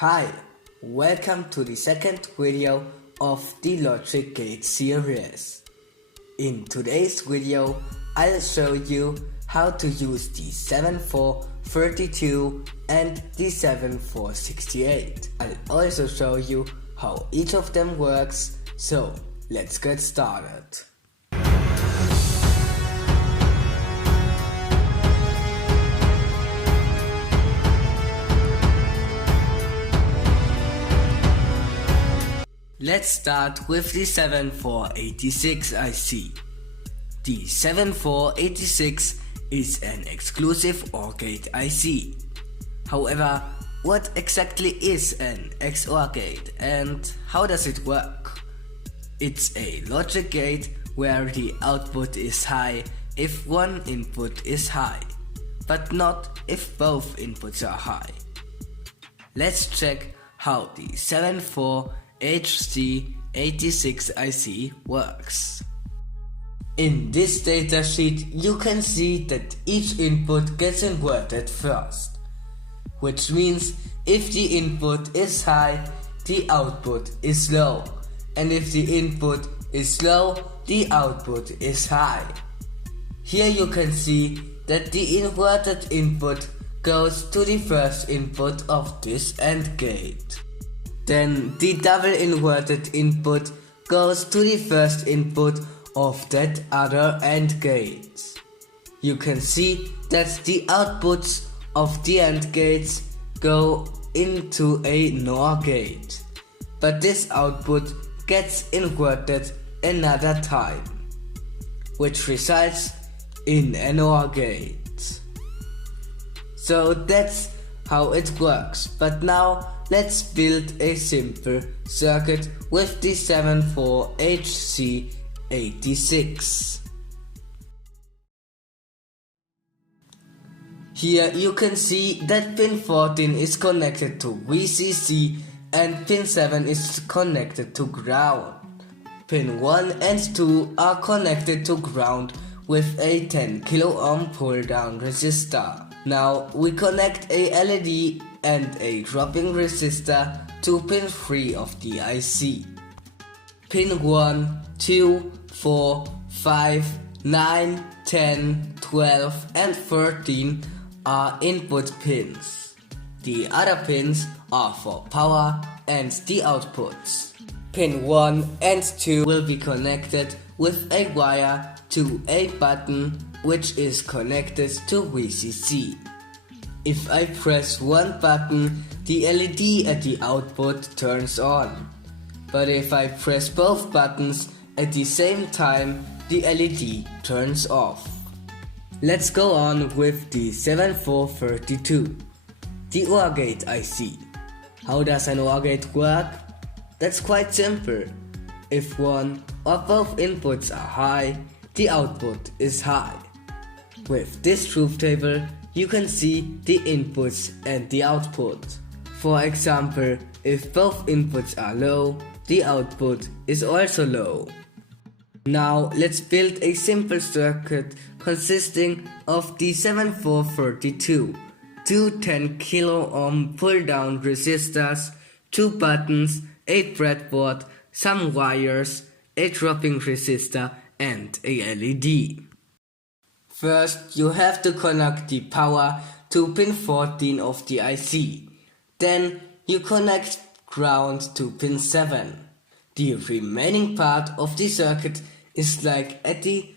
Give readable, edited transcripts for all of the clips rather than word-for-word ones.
Hi, welcome to the second video of the Logic Gate series. In today's video, I'll show you how to use the 7432 and the 7468. I'll also show you how each of them works, so let's get started. Let's start with the 7486 IC. The 7486 is an exclusive OR gate IC. However, what exactly is an XOR gate and how does it work? It's a logic gate where the output is high if one input is high, but not if both inputs are high. Let's check how the 74HC86 IC works. In this datasheet, you can see that each input gets inverted first, which means if the input is high, the output is low, and if the input is low, the output is high. Here you can see that the inverted input goes to the first input of this AND gate. Then the double inverted input goes to the first input of that other AND gate. You can see that the outputs of the AND gates go into a NOR gate, but this output gets inverted another time, which results in an OR gate. So that's how it works, but now let's build a simple circuit with the 74HC86. Here you can see that pin 14 is connected to VCC and pin 7 is connected to ground. Pin 1 and 2 are connected to ground with a 10 kilo ohm pull down resistor. Now we connect a LED and a dropping resistor to pin 3 of the IC. Pin 1, 2, 4, 5, 9, 10, 12 and 13 are input pins. The other pins are for power and the outputs. Pin 1 and 2 will be connected with a wire to a button which is connected to VCC. If I press one button, the LED at the output turns on. But if I press both buttons at the same time, the LED turns off. Let's go on with the 7432, the OR gate IC. How does an OR gate work? That's quite simple. If one or both inputs are high, the output is high. With this truth table, you can see the inputs and the output. For example, if both inputs are low, the output is also low. Now let's build a simple circuit consisting of the 7432, two 10 kilo ohm pull down resistors, two buttons, a breadboard, some wires, a dropping resistor and a LED. First, you have to connect the power to pin 14 of the IC. Then, you connect ground to pin 7. The remaining part of the circuit is like at the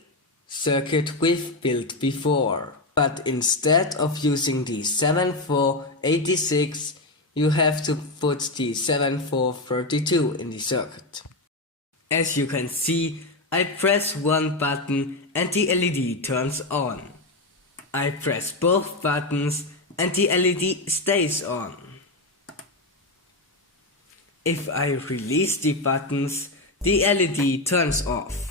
circuit we've built before. But instead of using the 7486, you have to put the 7432 in the circuit. As you can see, I press one button and the LED turns on. I press both buttons and the LED stays on. If I release the buttons, the LED turns off.